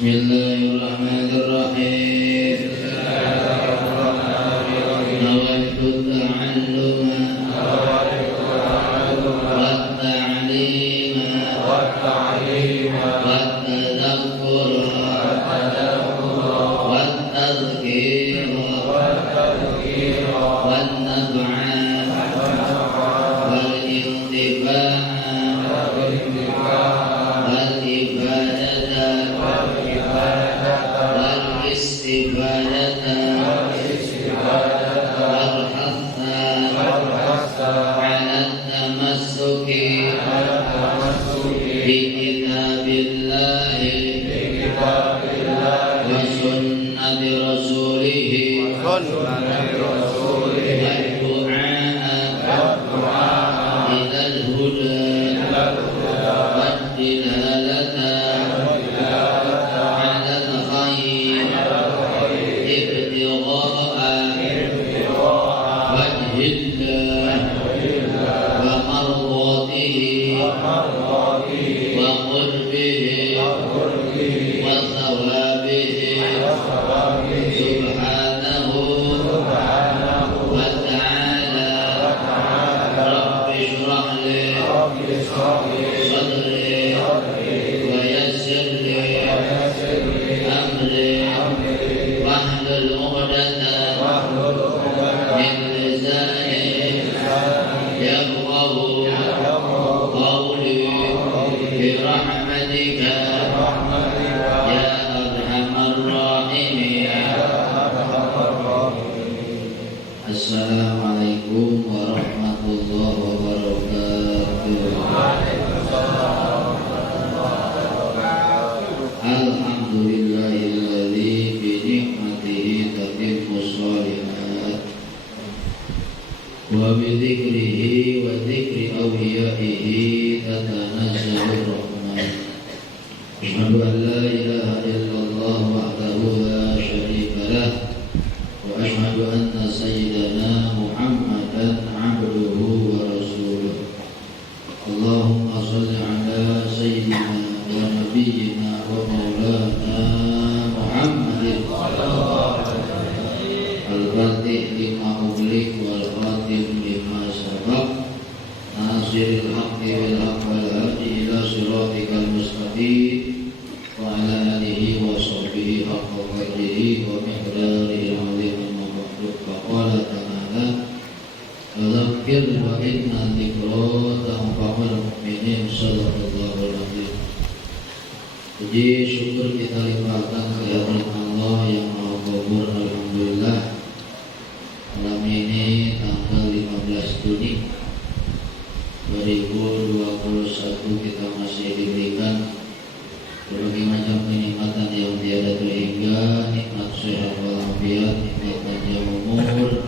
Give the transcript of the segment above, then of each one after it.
Bismillahirrahmanirrahim. Nawaitu ta'alluma wat-ta'lima wat-tadhakkura wat-tadhkira wan-naf'a wal-intifa'a wal-ibadata wal-istibadata wal-hatha ala tamassuki bi kitabillahi wa sunnati rasulihi wa du'a ilal huda wad-dilalata ala al-khayr ibtigha'a wajhillah wa mardatihi wa qurbihi wa thawabihi subhanahu wa ta'ala. Rabbi shrah li sadri wa yassir li amri wahlul 'uqdatam min lisani yafqahu qawli bi rahmatika ya arhamar rahimin. Assalamualaikum warahmatullahi wabarakatuh. Alhamdulillahilladzi bi ni'matihi tatimmu shalihat wa bi dzikrihi wa dzikri awliyaihi tatanazzalu rahmah. Asyhadu an la ilaha illallah wahdahu la syarika lah wa asyhadu anna sayyidana Muhammadan abduhu wa rasuluh. Allahumma shalli ala sayyidina wa nabiyyina wa maulana Muhammadin al-fatih lima ughliq wal khatim lima sabaq nasiril haqqi bil haqq wal hadi ila siratikal mustaqim wa ala alihi wa sahbihi haqqa qadrihi wa miqdarihi al-azim. Faqala ta'ala fadzakir wa inna dzikra tanfa'ul mu'minin. Shadaqallahu al-azim. Puji syukur kita limpahkan kehadirat Allah yang Maha Kubur. Alhamdulillah, malam ini tanggal 15 Juni 2021 kita masih diberikan berbagai macam kenikmatan yang tiada terhingga, nikmat sehat walafiat, nikmat panjang umur,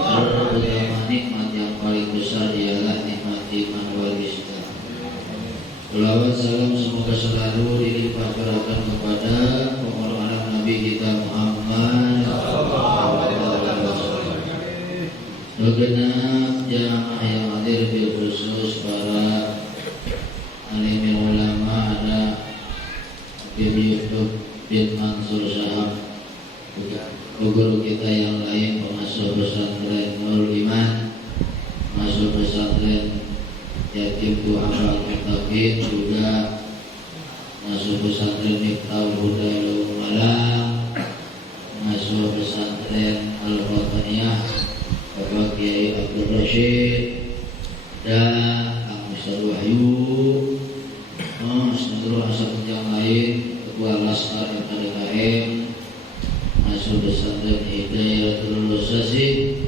terutama nikmat yang paling besar ialah nikmat iman wal Islam. Selawat salam semoga selalu dilimpah curahkan kepada pengorbanan Nabi kita Muhammad segenap jamaah yang hadir, bil khusus para alim ulama, ada Habib Yusuf bin Mansur Sahab, guru kita yang lain, pengasuh pesantren Nurul Iman, pengasuh pesantren Yatim Tuhan Al-Muttaqin, juga pengasuh pesantren Miftahul Huda Ilmu Malang, pengasuh pesantren Al-Fataniyah Bapak Kiai Abdul Rashid, dan Kang Ustaz Wahyu, seluruh asal yang lain, Ketua Laskar FKDKM, pengasuh pesantren Hidayatul Lustasi,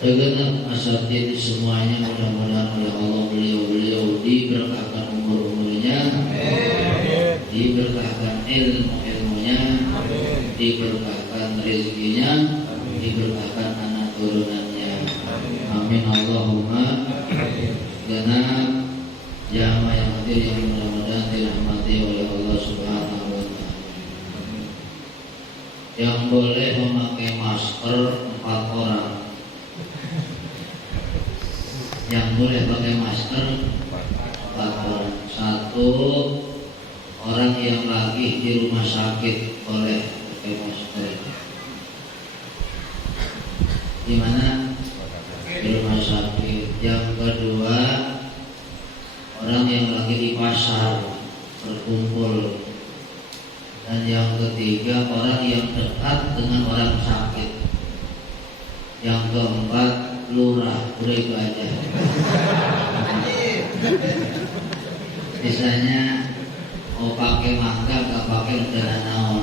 segenap asatidz semuanya, mudah-mudahan oleh Allah beliau diberkahkan umur-umurnya, diberkahkan ilmu-ilmunya, diberkahkan rezekinya, diberkahkan anak turunannya. Amin Allahumma. Genap jamaah yang hadir yang mudah-mudahan dirahmati oleh Allah Subhanahu wa taala. Yang boleh memakai masker 4 orang. Yang boleh pakai masker 4 orang. 1 orang yang lagi di rumah sakit boleh pakai masker. Di mana? Di rumah sakit. Yang kedua, orang yang lagi di pasar berkumpul. Dan yang ketiga, orang yang dekat dengan orang sakit. Yang keempat, lurah. Udah itu aja. Misalnya mau pakai mangga, gak pakai udah naon.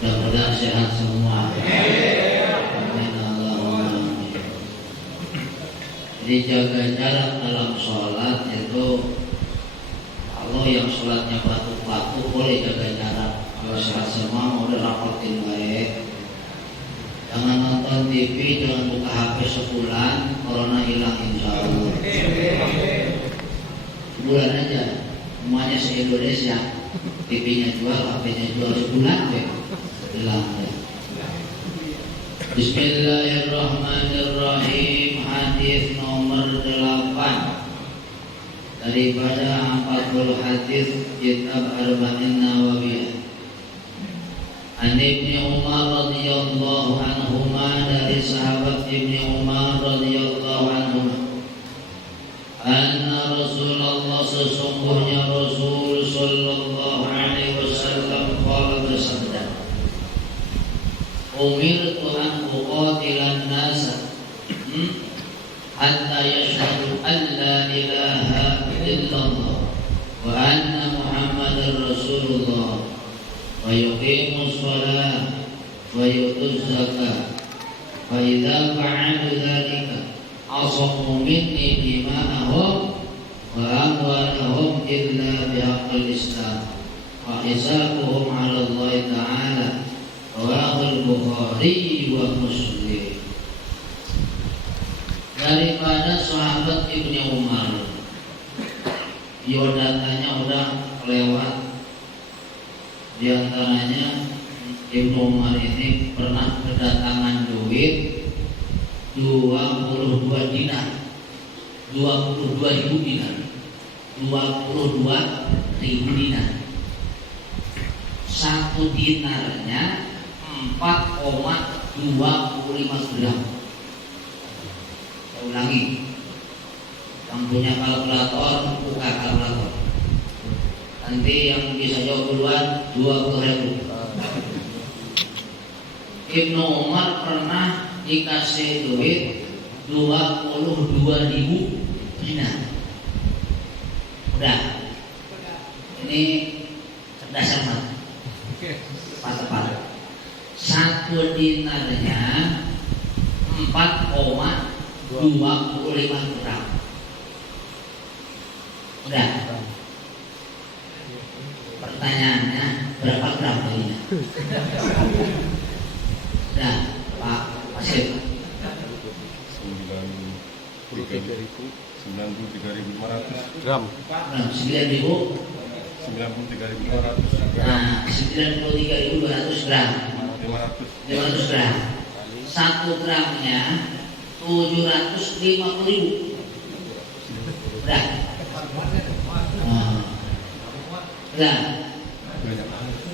Mudah-mudahan sehat semua. Amin Allahumma. Jadi jaga jarak dalam sholat itu, kalau yang sholatnya batuk-batuk boleh jaga jarak. Kalau sehat semua udah rapatin baik. Jangan nonton TV, jangan buka HP sebulan, corona hilang insya Allah. Sebulan aja, semuanya se-Indonesia. TV-nya jual, HP-nya jual sebulan ya. Hilang ya. Bismillahirrahmanirrahim. Hadis nomor 8 daripada 40 hadis kitab Arba'in Nawawiyah. An Ibni Umar radhiyallahu anhuma, dari sahabat Ibni Umar radhiyallahu anhuma, anna Rasulullah, sesungguhnya Rasul sallallahu alaihi wasallam qala, bersabda, umirtu an uqatilan nasa hatta yashhadu an la ilaha illallah wa anna Muhammadar Rasulullah wa yuqimus shalah wa yutuz zakah, fa idza fa'alu dzalika asamu minni dima'ahum wa amwalahum illa bihaqqil Islam wa hisabuhum 'ala Allah ta'ala. Rawahul Bukhari wa Muslim. Daripada sahabat Ibnu Umar, biodatanya udah lewat. Di antaranya Ibnu Umar ini pernah kedatangan duit 22 dinar, 22.000 dinar, 22.000 dinar. Satu dinarnya 4,25 gram. Saya ulangi, yang punya kalkulator buka kalkulator. Nanti yang bisa jawab duluan 20.000. Ibnu Umar pernah dikasih duit 22.000 dinar. Udah, ini cerdas amat. Tepat. Satu dinarnya 4,25 gram. Udah. Pertanyaannya, berapa gram tadinya? Udah, Pak Pasir. 93.500 gram. 93.500. Nah, 93.200 gram. 500 gram. 1 gramnya 750.000. Udah. Udah.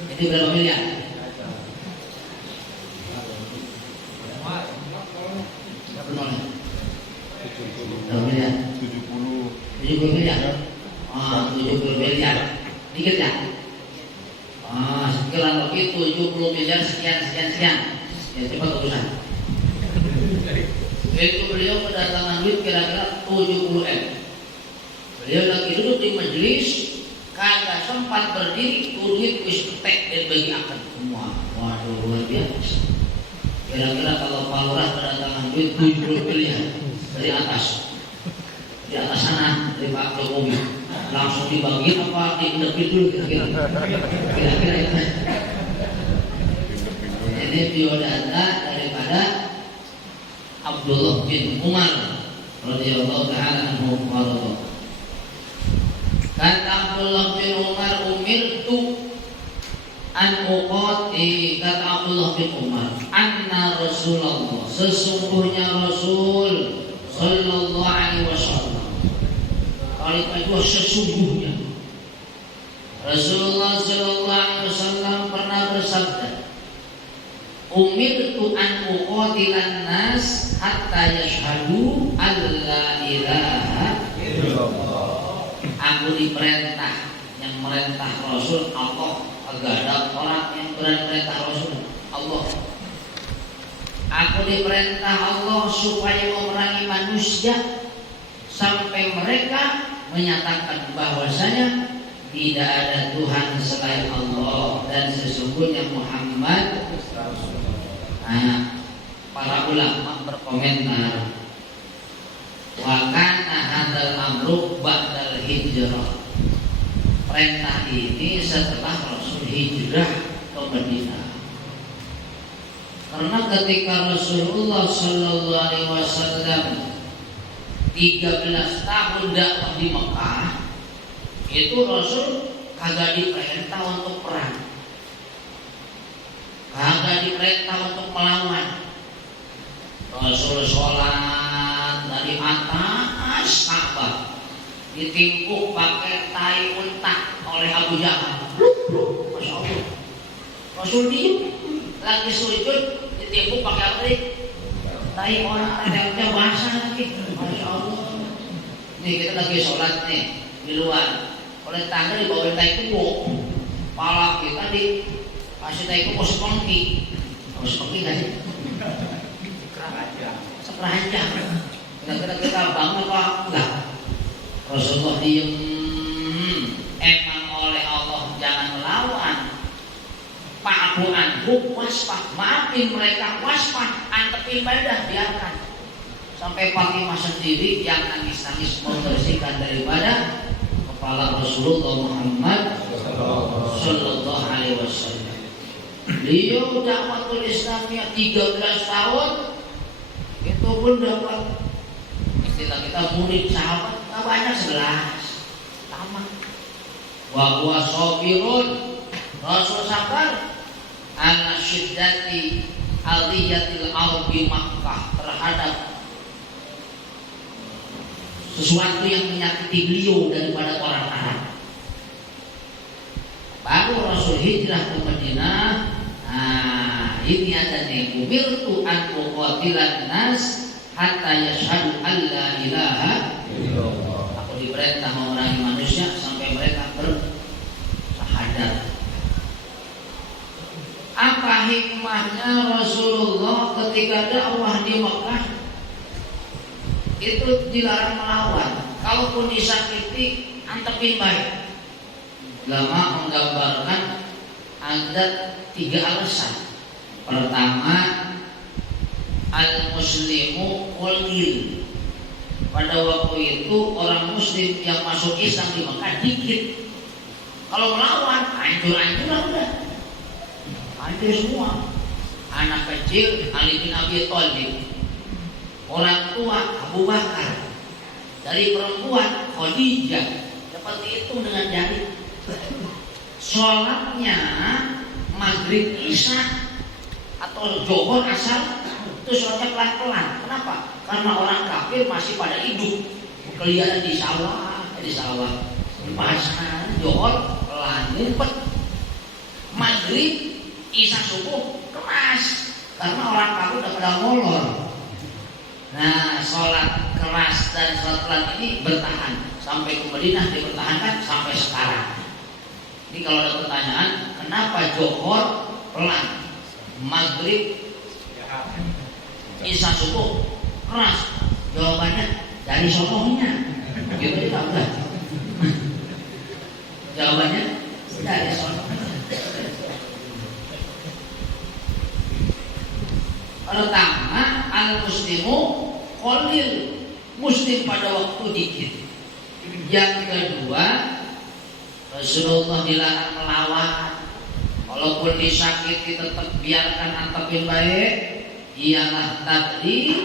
Itu berapa miliar? Berapa miliar? 70 miliar. 70 miliar. Dikit ya? Kurang lebih 70 miliar sekian. Ya, cepat urusan. Itu beliau kedatangan duit kira-kira 70 M. Beliau lagi duduk di majelis, kagak sempat berdiri, duit wis tek dan bagi akan semua. Waduh, luar biasa. Kira-kira kalau Pak Lurah kedatangan duit 70 miliar dari atas. Di atas sana dari Pak Jokowi langsung dibagi apa diindepin dulu kira-kira itu. Ini biodata daripada Abdullah bin Umar radhiyallahu ta'ala anhu warḍah. Kata Abdullah bin Umar, umirtu an uqati, kata Abdullah bin Umar, anna Rasulullah, sesungguhnya Rasul sallallahu alaihi wasallam. Kalimat itu sesungguhnya. Rasulullah sallallahu alaihi wasallam pernah bersabda, "Umirtu an uqatilan nas hatta yashhadu alla ilaha illallah." Aku diperintah, yang merintah Rasul Allah, agak ada orang yang berani perintah Rasul Allah. Aku diperintah Allah supaya memerangi manusia sampai mereka menyatakan bahwasanya tidak ada Tuhan selain Allah dan sesungguhnya Muhammad. Para ulama berkomentar, wa kana hadzal amru ba'dal hijrah. Perintah ini setelah Rasul hijrah ke Madinah. Karena ketika Rasulullah sallallahu alaihi wasallam 13 tahun dakwah di Mekah, itu Rasul kagak diperintah untuk perang, kagak diperintah untuk melawan. Rasul sholat dari atas Ka'bah ditimpuk pakai tai unta oleh Abu Jahal. Masya Allah. Rasul diem lagi sujud ditimpuk pakai apa nih? Tai orang ada basah lagi. Masya Allah. Nih kita lagi sholat nih di luar, oleh tangga dibawa tai kuku, pala kita dikasih tai kuku sepengki. Tahu sepengki nggak sih? Sekeranjang. Kira-kira kita bangun apa enggak? Rasulullah diem. Emang oleh Allah jangan melawan. Fa'fu anhum wasfah, maafin mereka, wasfah, antepin badah, biarkan. Sampai Fatimah sendiri yang nangis-nangis membersihkan daripada kepala Rasulullah Muhammad sallallahu alaihi wasallam. Beliau dakwatul Islamiyah 13 tahun, itu pun dapat istilah kita murid sahabat tak banyak 11 tamat. Wa huwa sabirun, Rasul sabar ala syiddati aliyatil ardi Makkah, terhadap sesuatu yang menyakiti beliau daripada orang Arab. Baru Rasul hijrah ke Madinah. Nah, ini ada nih, umirtu an uqatilan nas hatta yashhadu alla ilaha illallah. Aku diperintah memerangi manusia sampai mereka bersyahadat. Apa hikmahnya Rasulullah ketika dakwah di Mekah itu dilarang melawan? Kalaupun disakiti, antepin baik. Ulama menggambarkan ada 3 alasan. Pertama, al-muslimu qalil. Pada waktu itu orang muslim yang masuk Islam di Mekah dikit. Kalau melawan, hancur-hancuran udah. Hancur semua. Anak kecil Ali bin Abi Thalib, orang tua Abu Bakar, dari perempuan Khadijah. Seperti itu dengan jari. Sholatnya maghrib isya atau zuhur asar itu sholatnya pelan-pelan. Kenapa? Karena orang kafir masih pada hidup, kelihatan di sawah, di pasar. Zuhur pelan, ngumpet. Maghrib isya subuh keras, karena orang kafir udah pada ngolor. Nah, sholat keras dan sholat pelan ini bertahan sampai ke Madinah, dipertahankan sampai sekarang. Ini kalau ada pertanyaan, kenapa zuhur pelan, maghrib isya subuh keras? Jawabannya dari sonohnya. Gitu kita udah. Jawabannya dari sonoh. Pertama, al-muslimu qalil, muslim pada waktu dikit. Yang kedua, Rasulullah dilarang melawan. Walaupun disakiti tetap biarkan antepin baik. Ialah tadi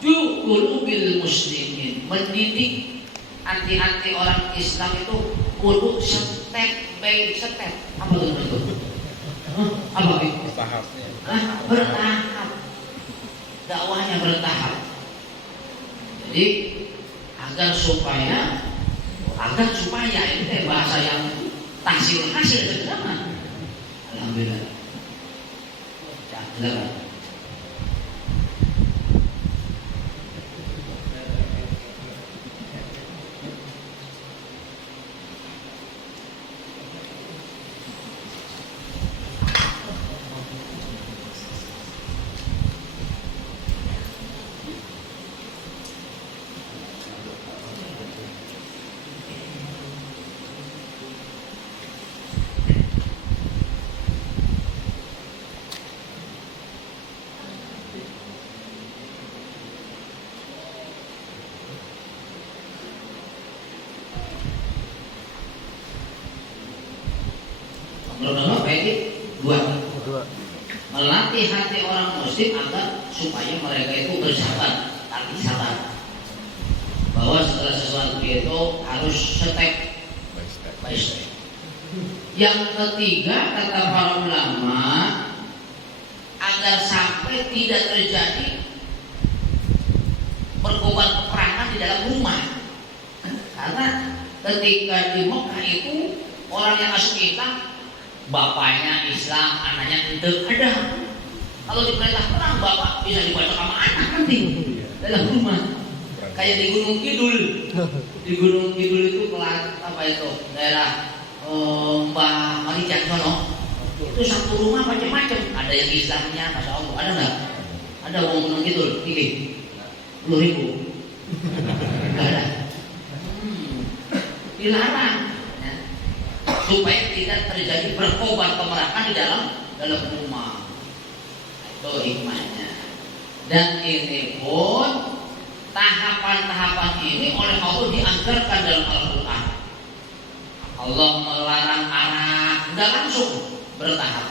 qulubil muslimin, mendidik hati-hati orang Islam itu kudu step by step. Apa itu? Apa itu? Bertahap. Dakwahnya bertahap. Jadi agar supaya ini bahasa yang tahsil hasil sederhana. Alhamdulillah. Silakan. Nomor dua, melatih hati orang muslim agar supaya mereka itu bersabar, tapi sabar. Bahwa segala sesuatu itu harus step by step. Yang ketiga kata para ulama, agar sampai tidak terjadi perkobaan peperangan di dalam rumah. Karena ketika di Mekah itu orang yang masuk Islam, bapaknya Islam, anaknya tidak ada. Kalau diperintah perang, bapak bisa dibaca sama anak nanti dalam rumah. Kayak di Gunung Kidul. Di Gunung Kidul itu apa itu daerah Mbah Marijan sono. Itu satu rumah macam-macam. Ada yang Islamnya, masya Allah. Ada nggak? Ada wong Gunung Kidul, ini 10.000. Nggak ada. Dilarang. Supaya tidak terjadi perkobaan pemerakan di dalam rumah. Itu hikmahnya. Dan ini pun tahapan-tahapan ini oleh Allah dianggarkan dalam Al-Quran. Allah melarang arak, tidak langsung, bertahap.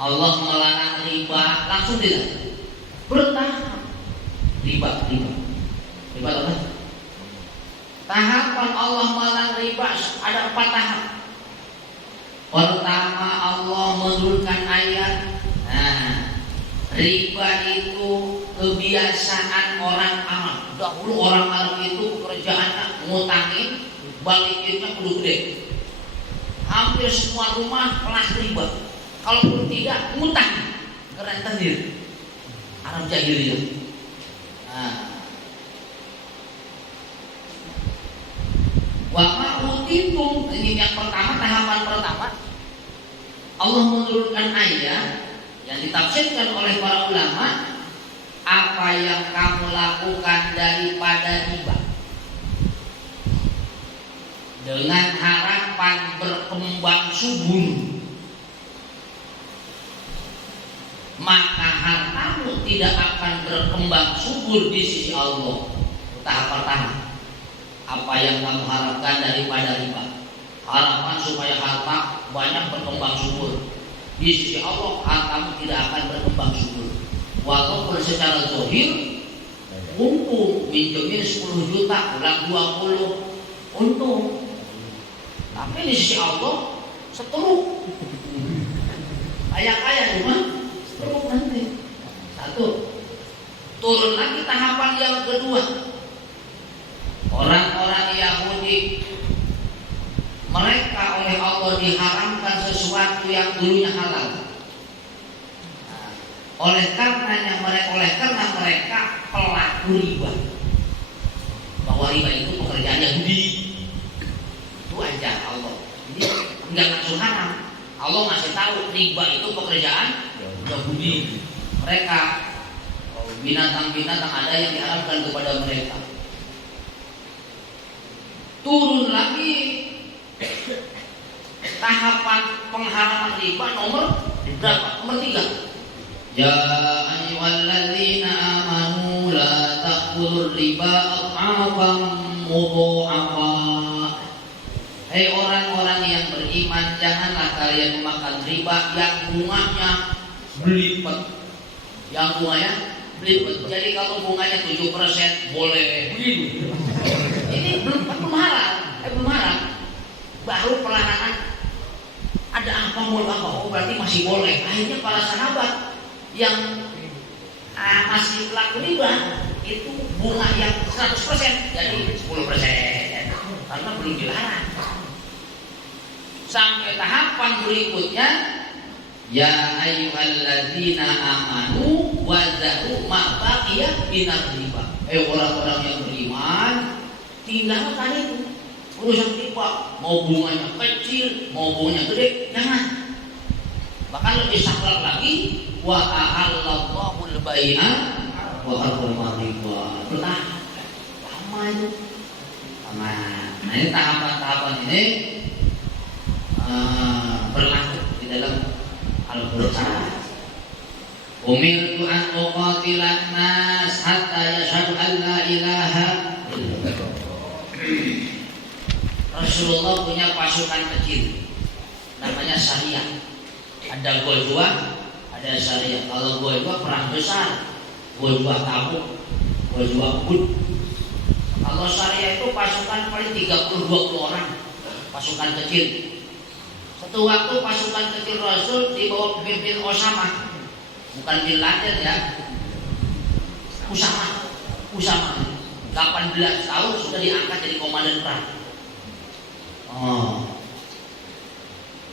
Allah melarang riba, langsung tidak, bertahap. Riba apa? Tahapan Allah melarang riba ada 4 tahap. Pertama, Allah menurunkan ayat. Nah, riba itu kebiasaan orang Arab. Dahulu orang Arab itu pekerjaannya ngutangin, balikinnya kudu gede. Hampir semua rumah kelas riba. Kalau pun tidak, ngutang ke rentenir. Arab jahiliyah. Nah, wa ma'utitum, ini yang pertama, tahapan pertama. Allah menurunkan ayat yang ditafsirkan oleh para ulama, apa yang kamu lakukan daripada riba dengan harapan berkembang subur, maka hartamu tidak akan berkembang subur di sisi Allah. Tahap pertama, apa yang kamu harapkan daripada riba, harapan supaya harta banyak berkembang subur. Di sisi Allah hartamu tidak akan berkembang subur. Walaupun secara zahir untung, minjemin 10 juta, pulang 20 untung, tapi di sisi Allah seteruk. Kaya-kaya cuma seteruk nanti. Satu. Turun lagi tahapan yang kedua. Orang-orang Yahudi, mereka oleh Allah diharamkan sesuatu yang dulunya halal. Oleh karena mereka pelaku riba, bahwa riba itu pekerjaan Yahudi, itu aja Allah. Jadi enggak langsung haram. Allah ngasih tahu riba itu pekerjaan Yahudi. Mereka binatang-binatang ada yang diharamkan kepada mereka. Turun lagi tahapan pengharaman riba nomor berapa? Nomor 3. Ya ayyuhalladzina amanu la ta'kulur riba adhafan mudha'afa. Hei orang-orang yang beriman, janganlah kalian memakan riba yang bunganya berlipat. Yang bunganya berlipat. Jadi kalau bunganya 7% boleh begitu. Ini belum haram. Baru pelarangan. Ada apa mau apa? Oh, berarti masih boleh. Akhirnya para sahabat yang masih pelaku riba itu bunga yang 100% jadi 10%, karena belum dilarang. Sampai tahapan berikutnya, ya ayyuhalladzina amanu wa zaru ma baqiya minar riba. Orang-orang yang beriman, tinggalkan itu urusan riba, mau bunganya kecil, mau bunganya gede, jangan. Bahkan lebih sakral lagi, wa ahallallahu al-bai'a wa harrama riba. Lama itu. Nah, ini tahapan-tahapan ini berlaku di dalam Al-Qur'an. Umirtu an uqatilan nas hatta yashhadu an la ilaha illallah. Rasulullah punya pasukan kecil namanya Sariyah. Ada Ghazwah, ada Sariyah. Kalau Ghazwah perang besar, Ghazwah Tabuk, Ghazwah Uhud. Kalau Sariyah itu pasukan paling 32 orang, pasukan kecil. Satu waktu pasukan kecil Rasul di bawah pimpin Osama, bukan Bin Laden ya, Usama. 18 tahun sudah diangkat jadi komandan perang.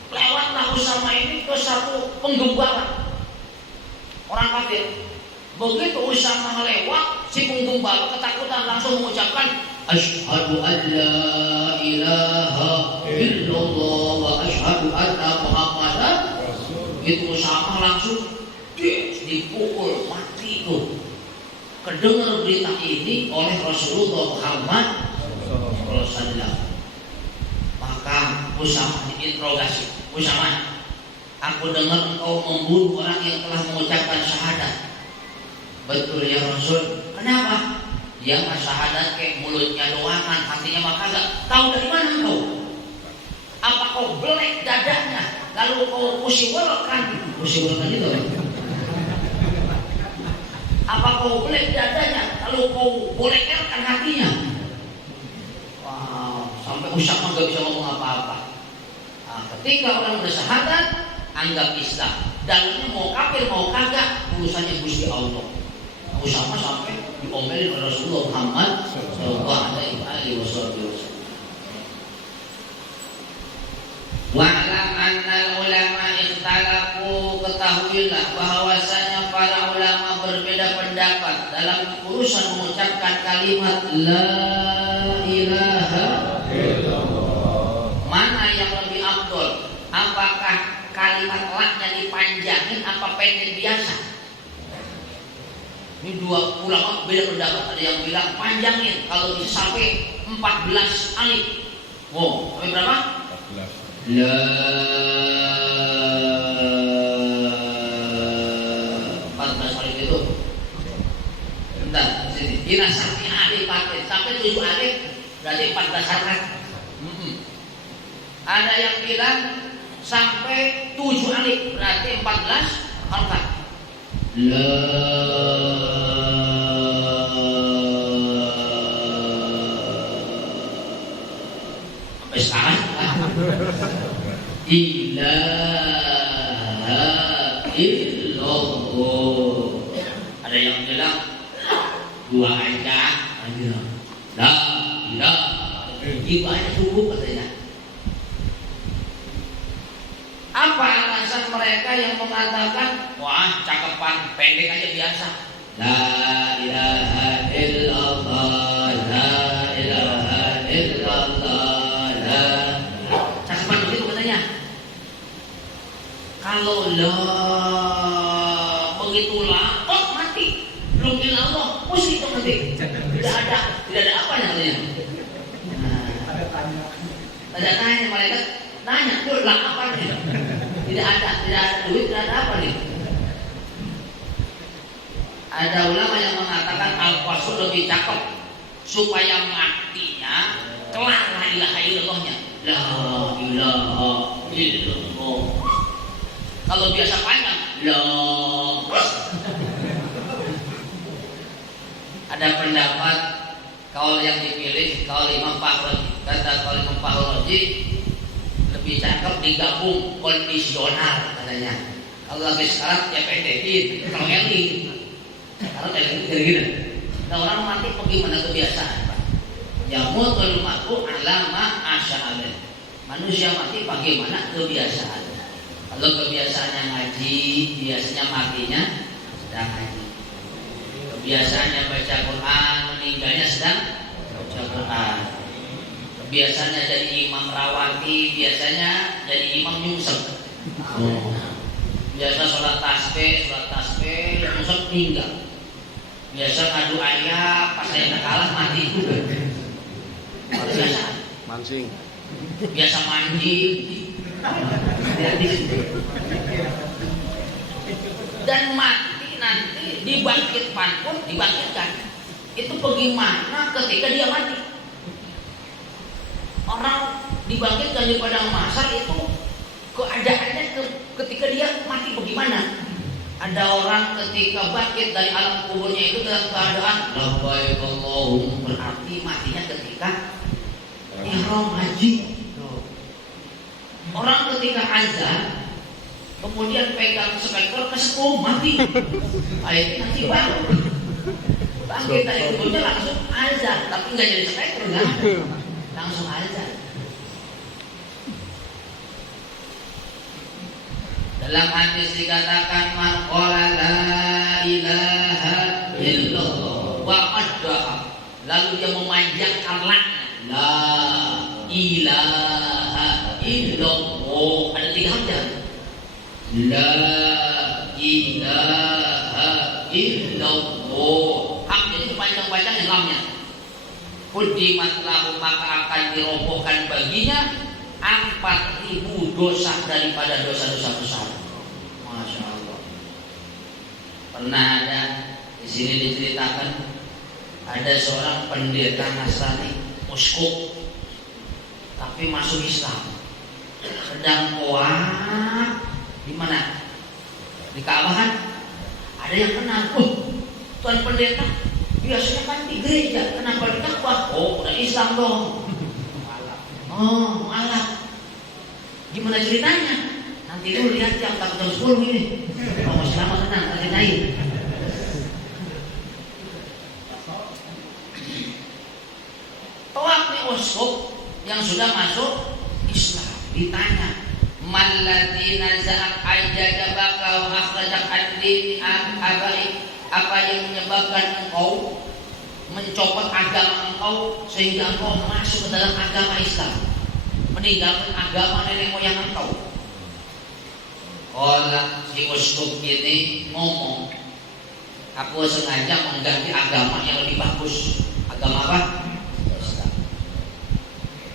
Lewatlah Usama ini ke satu penggembala orang kafir. Begitu Usama lewat, si penggembala ketakutan langsung mengucapkan asyhadu an la ilaha illallah wa asyhadu anna muhammadan. Itu Usama langsung dipukul mati itu. Kedengar berita ini oleh Rasulullah Muhammad SAW. Maka Usama diinterogasi. Usama, aku dengar engkau membunuh orang yang telah mengucapkan syahadat. Betul ya Rasul. Kenapa? Dia mah syahadat kayak mulutnya doangan, hatinya mah kagak. Tahu dari mana engkau? Apa kau belek dadanya, lalu kau usiwalkan itu? Apa kau belek dadanya, lalu kau bolekerkan hatinya? Wow, sampai Usama gak bisa ngomong apa-apa. Nah, ketika orang bersyahadat, anggap Islam. Dalamnya mau kafir mau kagak, urusannya Gusti Allah. Usama sampai diomelin oleh Rasulullah Muhammad sallallahu alaihi wasallam. Wa'lam anna ulama ikhtalafu, ketahuilah bahwasanya para ulama berbeda pendapat dalam urusan mengucapkan kalimat la ilaha illallah. Mana yang lebih afdol? Apakah kalimat la-nya dipanjangin apa pendek biasa? Ini dua ulama beda pendapat. Ada yang bilang panjangin, kalau bisa sampai 14 alif. Wow, sampai berapa? 14. La 14 alif itu. Bentar, sini. Ina sampai alif pakai sampai 7 alif berarti 14 harakat. Ada yang bilang sampai 7 alif berarti 14 harakat. La sampai sekarang ilaha illallah. Ada yang bilang 2 aja, la ilaha itu aja cukup katanya. Apa alasan mereka yang mengatakan wah cakepan pendek aja biasa? La ilaha illallah, la ilaha illallah, la. Cakepan begitu katanya. Kalau la begitu la, oh mati. Belum ilallah, musik itu nanti. Tidak ada apa katanya. Ada tanya mereka, nanya tuh lah apa nih? Tidak ada duit, tidak ada apa nih? Ada ulama yang mengatakan al-qasul lebih cakep supaya matinya kelar la ilaha illallahnya. La ilaha illallah. Kalau biasa panjang, la. Ada pendapat kaul yang dipilih kaul Imam Fakhraji. Kata kaul Imam Fakhraji lebih cakep digabung kondisional katanya. Kalau lagi sekarang ya pendekin, kalau Eli sekarang Eli gini. Nah orang mati bagaimana kebiasaan Pak? Ya mutul maku alama asya'aleh. Manusia mati bagaimana kebiasaannya. Kalau kebiasaannya ngaji, biasanya matinya sedang ngaji. Kebiasaannya baca Quran, meninggalnya sedang baca Quran. Kebiasaannya jadi imam rawati, biasanya jadi imam nyungsep. Biasa sholat tasbih, nyungsep meninggal. Biasa ngadu ayah, pas saya kalah mati juga. Biasa Mancing. Biasa mancing. Dan mati nanti dibangkitkan pun dibangkitkan. Itu bagaimana ketika dia mati? Orang dibangkitkan di padang mahsyar itu keadaannya ketika dia mati bagaimana? Ada orang ketika bangkit dari alam kuburnya itu dalam keadaan labbaik Allahumma, berarti matinya ketika ihram haji. Orang ketika azan kemudian pegang speaker kesetrum mati. Itu nanti baru bangkit dari kuburnya langsung azan, tapi nggak jadi speaker kan? Langsung azan. Dalam hadis dikatakan man qala la ilaha illallah wa qaddaha, lalu dia memanjatkan laknat la ilaha illallah, ada 3 hamzah, la ilaha illallah, haknya itu panjang-panjang lamnya. Kudimat lahu, maka akan dirobohkan baginya 4.000 dosa daripada dosa-dosa besar. Masya Allah. Pernah ada di sini diceritakan ada seorang pendeta Nasrani, uskup, tapi masuk Islam. Sedang kuat di mana? Di Ka'bah. Ada yang kenal, Tuan pendeta, biasanya kan di gereja, kenapa di Ka'bah? Oh, udah Islam dong. Oh, malah. Gimana ceritanya? Nanti dulu lihat jam 10 ini. Oh, masih lama, tenang, ceritain. Tawaf nih uskup yang sudah masuk Islam ditanya, "Man ladzi naza'ak ajdabaka wa akhrajak ad-din abai?" Apa yang menyebabkan engkau mencopot agama engkau sehingga engkau masuk ke dalam agama Islam, meninggalkan agama nenek moyang engkau? Kalau si uskup ini ngomong, aku sengaja mengganti agama yang lebih bagus. Agama apa? Islam.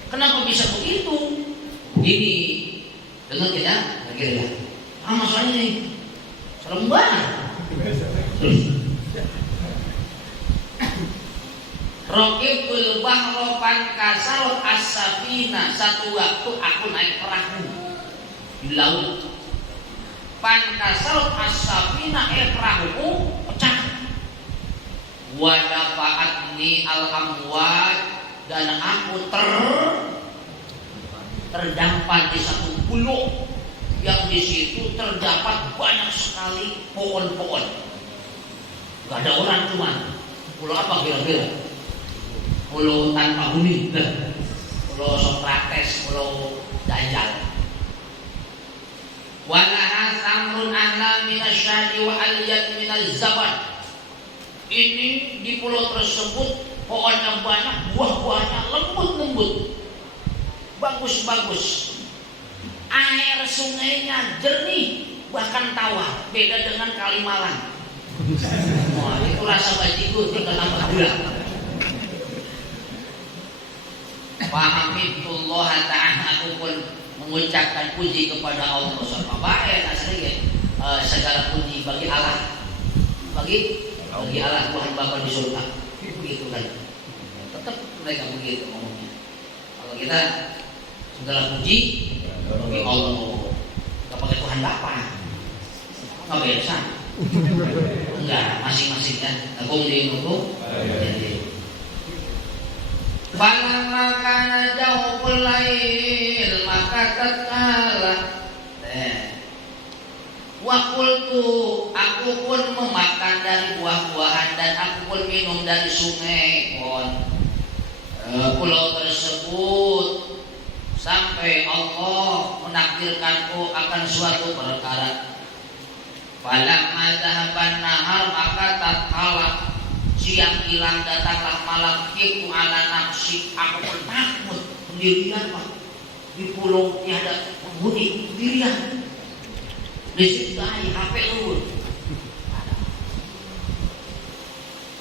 Kenapa bisa begitu? Ini dengar kita, kira-kira. Masalahnya nih serem banget. Raqibul bahra fankasarut as-safina, satu waktu aku naik perahu di laut. Fankasarut as-safina, perahuku pecah. Wa dafa'atni al-amwat, dan aku terdampar di satu pulau yang di situ terdapat banyak sekali pohon-pohon. Gak ada orang, cuman pulau apa kira-kira? Pulau tanpa huni, Pulau Sokrates, Pulau Dajjal. Walaha samrun ahla minasyadi wa aliyat minal zaban. Ini di pulau tersebut pohonnya banyak, buah-buahnya lembut-lembut, bagus-bagus. Air sungainya jernih, bahkan tawar, beda dengan Kalimalang. Wah, itu rasa bajiku tinggal tambah gula. Fahamidullah ta'ala, aku pun mengucapkan puji kepada Allah Subhanahu wa ta'ala. Segala puji bagi Allah, bagi Allah Tuhan Bapa di surga. Begitu kan? Tetap mereka begitu ngomongnya. Kalau kita segala puji bagi Allah, nggak pakai Tuhan Bapa, nggak biasa. Enggak, masing-masing kan. Aku menunggu. Falamma kana jawful lail, maka tatkala wakultu, aku pun memakan dari buah-buahan dan aku pun minum dari sungai pulau tersebut sampai Allah menakdirkanku akan suatu perkara. Falamma dhahaban nahar, maka tatkala siang hilang datanglah malam, itu ala nafsi, aku pun takut sendirian Pak. Di pulau tiada penghuni, sendirian. Di situ HP luhur.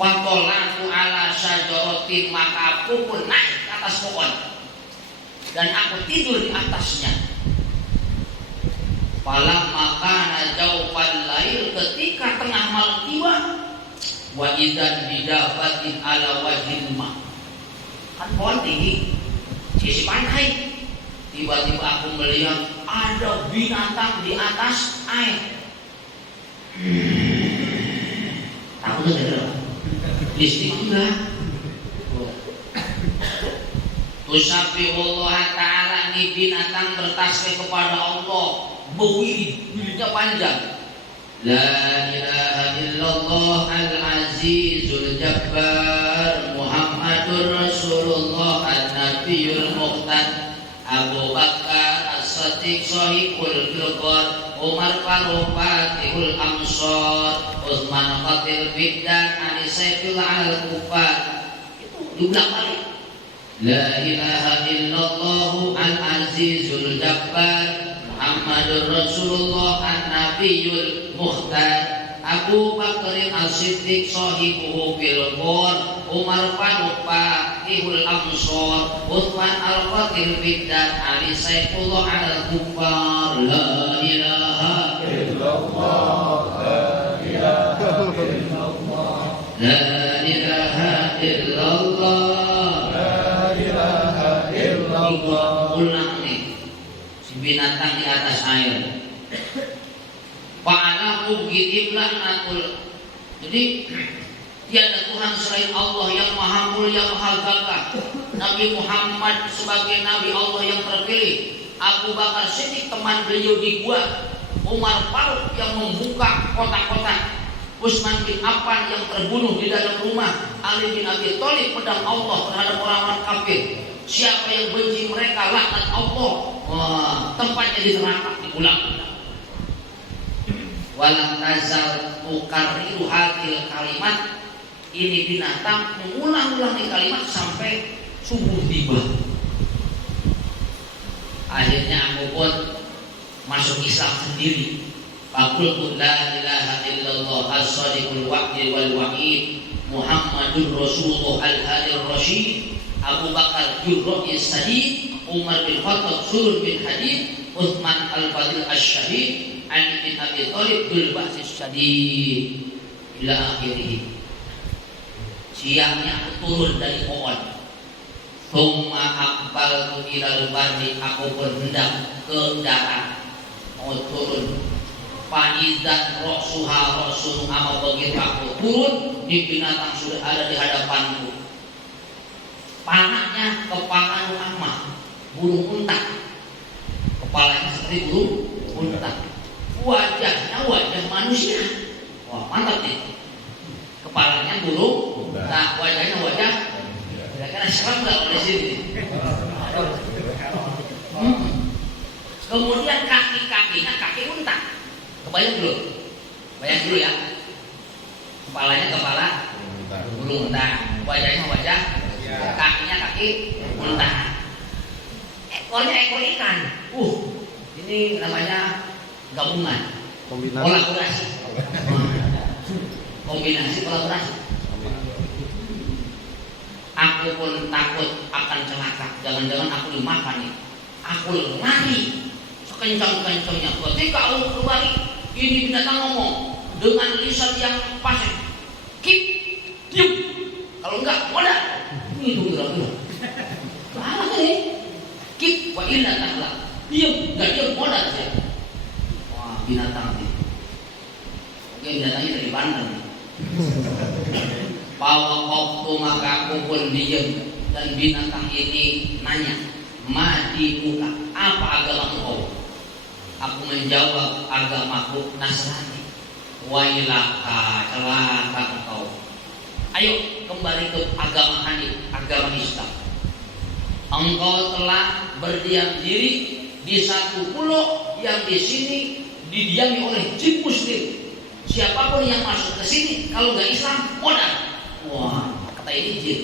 Pantolaku ala sajaratin, maka aku pun naik ke atas pohon dan aku tidur di atasnya. Falamma kana jawfal lail, ketika tengah malam tiba, wa idzan bidabatin ala wajhil ma, kan pohon tinggi sisi pantai. Tiba-tiba aku melihat ada binatang di atas air. Tahu enggak? Istighfar. Tusabihullah ta'ala, ini binatang bertasbih kepada Allah, bibirnya panjang. La ilaha illallah al-azizul jabbar Muhammadur Rasulullah an-nabiyul muqtad Abu Bakar as-Siddiq sahibul filqar Umar Faruq Fatihul Amsar Utsman Qatil Biddan Anisaifil al-Kufar. Itu diulang kali. La ilaha illallah al-azizul jabbar Muhammadur Rasulullah an-nabiyul mukhtar Abu Bakar as-Siddiq sahibuhu fil qur Umar Faruq Fatihul Amsar Utsman al-Qatil Biddan Ali Saifullah al-Kufar. La ilaha illallah, la ilaha illallah, la ilaha illallah, la ilaha illallah. Ulang nih, si binatang di atas air. Fa'alahu gidiblah natul. Jadi tiada Tuhan selain Allah yang maha mulia maha gagah. Nabi Muhammad sebagai Nabi Allah yang terpilih. Abu Bakar Siddiq teman beliau di gua. Umar Faruq yang membuka kotak-kotak. Utsman bin Affan yang terbunuh di dalam rumah. Ali bin Abi Thalib pedang Allah terhadap orang-orang kafir. Siapa yang benci mereka laknat Allah. Wah, tempatnya di neraka, diulang-ulang. Walam tazal tukarriru hadil kalimat, ini binatang mengulang-ulang di kalimat sampai subuh tiba. Akhirnya aku pun masuk Islam sendiri. Faqultu la ilaha illallah as-sadiqul wa'di wal wa'id Muhammadur Rasulullah al-hadir rasyid Abu Bakar Jurra'is Sadid Umar bin Khattab Surur bin Hadid Utsman al-Fadil as-Syahid Ali bin Abi Thalib bil ba'sis syadid ila akhirih. Siangnya aku turun dari pohon. Thumma aqbaltu ilal barri, aku berhendak ke darat mau turun. Fa'izan ra'suha rasul, ama begitu aku turun, di binatang sudah ada di hadapanku. Panahnya kepala ama, burung unta. Kepalanya seperti burung unta. Wajahnya wajah manusia. Wah, mantap nih. Kepalanya burung, nah wajahnya wajah. Kira-kira serem nggak oleh sini? Kemudian kaki-kakinya kaki unta. Kebayang dulu? Bayang dulu ya. Kepalanya kepala burung unta, wajahnya wajah, kakinya kaki unta. Ekornya ekor ikan. Ini namanya gabungan, kolaborasi, kombinasi kolaborasi. Aku pun takut akan celaka, jangan-jangan aku dimakan nih. Aku lari sekencang-kencangnya. Ketika aku kembali, ini binatang ngomong dengan lisan yang fasih. Kip, diam. Kalau enggak, modal. Ini dulu. Apa nih? Kip, wa illa ta'ala. Diam, enggak diam, modal saja. Binatang ini. Oke, binatangnya dari Bandung. Bawa waktu maka aku pun diam dan binatang ini nanya, "Ma dinuka, apa agama engkau?" Aku menjawab, "Agamaku Nasrani." "Wailaka, celaka engkau. Ayo kembali ke agama Hanif, agama Islam." engkau telah berdiam diri di satu pulau yang di sini didiami oleh jin muslim. Siapapun yang masuk ke sini kalau nggak Islam modal. Wah, kata ini jin.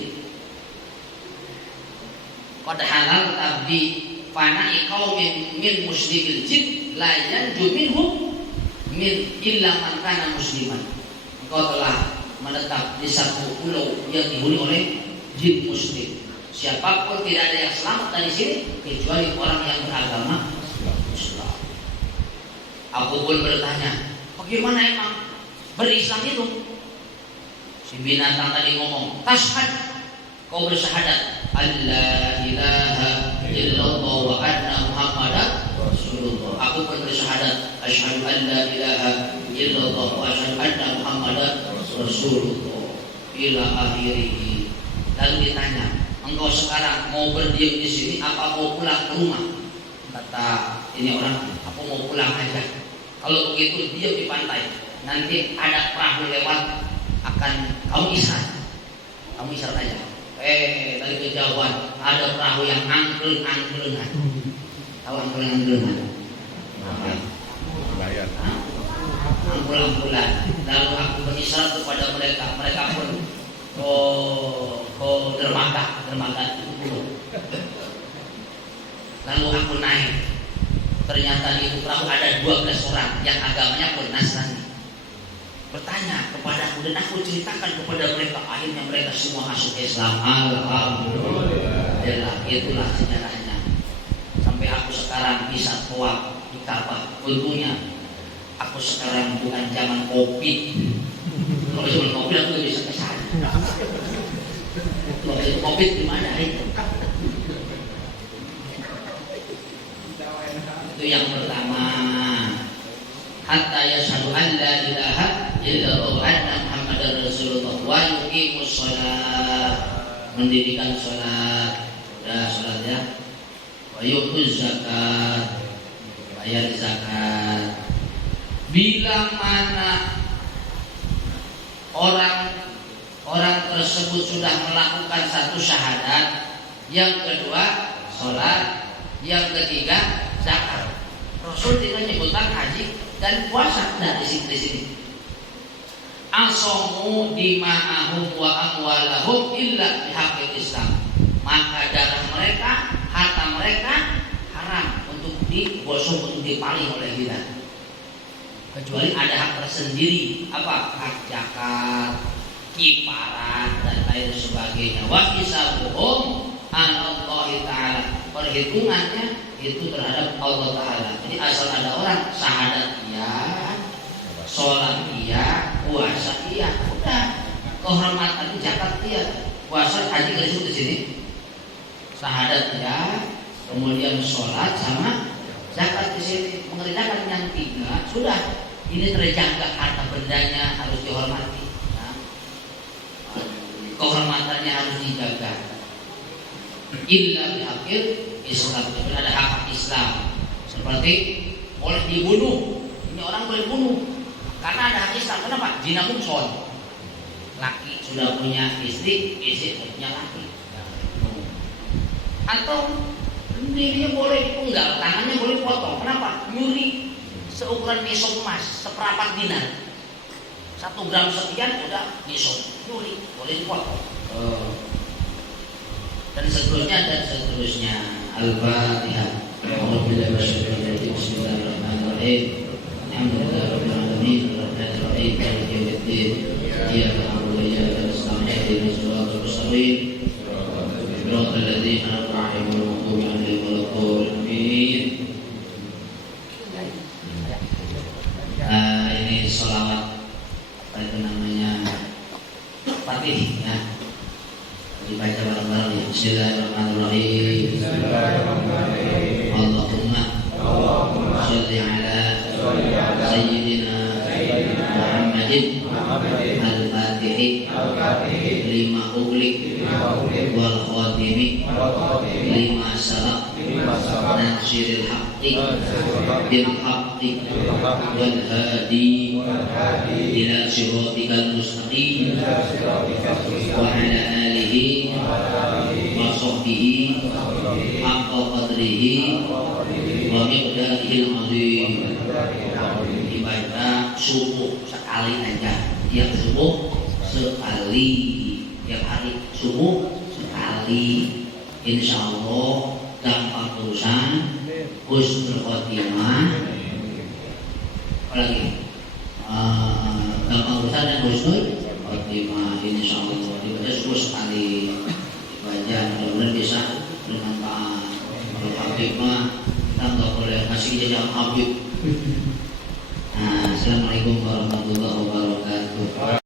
Qad halal tabi fana'i qaumin min muslimil jin la yanju minhum min illa man kana musliman. Engkau telah menetap di satu pulau yang dihuni oleh jin muslim. Siapapun tidak ada yang selamat dari sini kecuali orang yang beragama Islam. Aku pun bertanya, bagaimana emang berislam itu? Si binatang tadi ngomong, tashhad, kau bersyahadat Allah ilaha illallah wa anna Muhammadan Rasulullah. Aku pun bersyahadat asyhadu an la ilaha illallah wa asyhadu anna Muhammadan Rasulullah ila akhirih. Lalu ditanya, engkau sekarang mau berdiam di sini apa mau pulang ke rumah? Kata ini orang, aku mau pulang aja. Kalau begitu diam di pantai. Nanti ada perahu lewat akan kamu isyarat. Kamu isyarat aja. Dari kejauhan ada perahu yang angklung-angklungan. Tahu angklung-angklungan? Bayar. Angklung-angklungan. Lalu aku berisyarat kepada mereka. Mereka pun dermaga itu dulu. Lalu aku naik. Ternyata di itu perahu ada 12 orang yang agamanya pun Nasrani. Bertanya kepadaku dan aku ceritakan kepada mereka. Akhirnya mereka semua masuk Islam. Alhamdulillah. Itulah sejarahnya. Sampai aku sekarang bisa tawaf di Ka'bah. Untungnya aku sekarang bukan zaman Covid. Kalau zaman Covid aku tidak bisa ke sana. Kalau Covid gimana itu? Itu yang pertama. Hatta yashhadu an la ilaha illallah wa anna Muhammadar Rasulullah wa yuqimus shalah, mendirikan salat. Udah salat ya. Wa yu'tuz zakat, bayar zakat. Bila mana orang tersebut sudah melakukan satu syahadat, yang kedua salat, yang ketiga zakat. Rasul tidak menyebutkan haji dan puasa. Nah, di sini. Asomu dima'ahum wa amwalahum illa bihaqqil Islam. Maka darah mereka, harta mereka haram untuk digosok, untuk dipaling oleh kita. Kecuali ada hak tersendiri, apa? Hak zakat, kifarat dan lain sebagainya. Wa hisabuhum anallahi ta'ala. Perhitungannya itu terhadap Allah Ta'ala. Jadi asal ada orang syahadat iya, sholat iya, puasa iya, udah. Kehormatan zakat iya, puasa haji disebut di sini. Syahadat iya, kemudian sholat sama zakat di sini. Mengerjakan yang tiga sudah. Ini terjaga harta bendanya harus dihormati. Nah, kehormatannya harus dijaga. Illa bihaqqil Islam, itu ada hak Islam. Seperti boleh dibunuh. Ini orang boleh bunuh karena ada hak Islam. Kenapa? Zina mungson. Laki sudah punya istri punya laki. Atau dirinya boleh dipenggal, tangannya boleh potong. Kenapa? Nyuri seukuran nisab emas, seperempat dinar. 1 gram sekian udah nisab. Nyuri boleh dipotong. Dan seterusnya. Al-Fatihah. Bismillahirrahmanirrahim. Alhamdulillahirabbil alamin. Arrahmanir rahim. Maliki yaumiddin. Iyyaka na'budu wa iyyaka nasta'in. Ihdinas siratal mustaqim. Siratal ladzina an'amta 'alaihim ghairil maghdubi 'alaihim waladdallin. Ini sholawat apa itu namanya? Fatihah ya. Dibaca bareng-bareng ya. Bismillahirrahmanirrahim. Allahumma sholli ala sayyidina Muhammadin al-Fatih lima ughliq wal khatimi lima sabaq nasiril haqqi bil haqqi wal hadi ila siratikal mustaqim wa ala alihi wa sahbihi Ibrahim udah dibaca subuh sekali aja, tiap subuh sekali, tiap hari subuh sekali. Insya Allah gampang urusan, husnul khotimah, apalagi gampang urusan dan husnul khotimah. Insya Allah dibaca subuh sekali, dibaca mudah-mudahan bisa bermanfaat. Kalau Habib mah kita nggak boleh ngasih jajan Habib. Nah, assalamualaikum warahmatullahi wabarakatuh.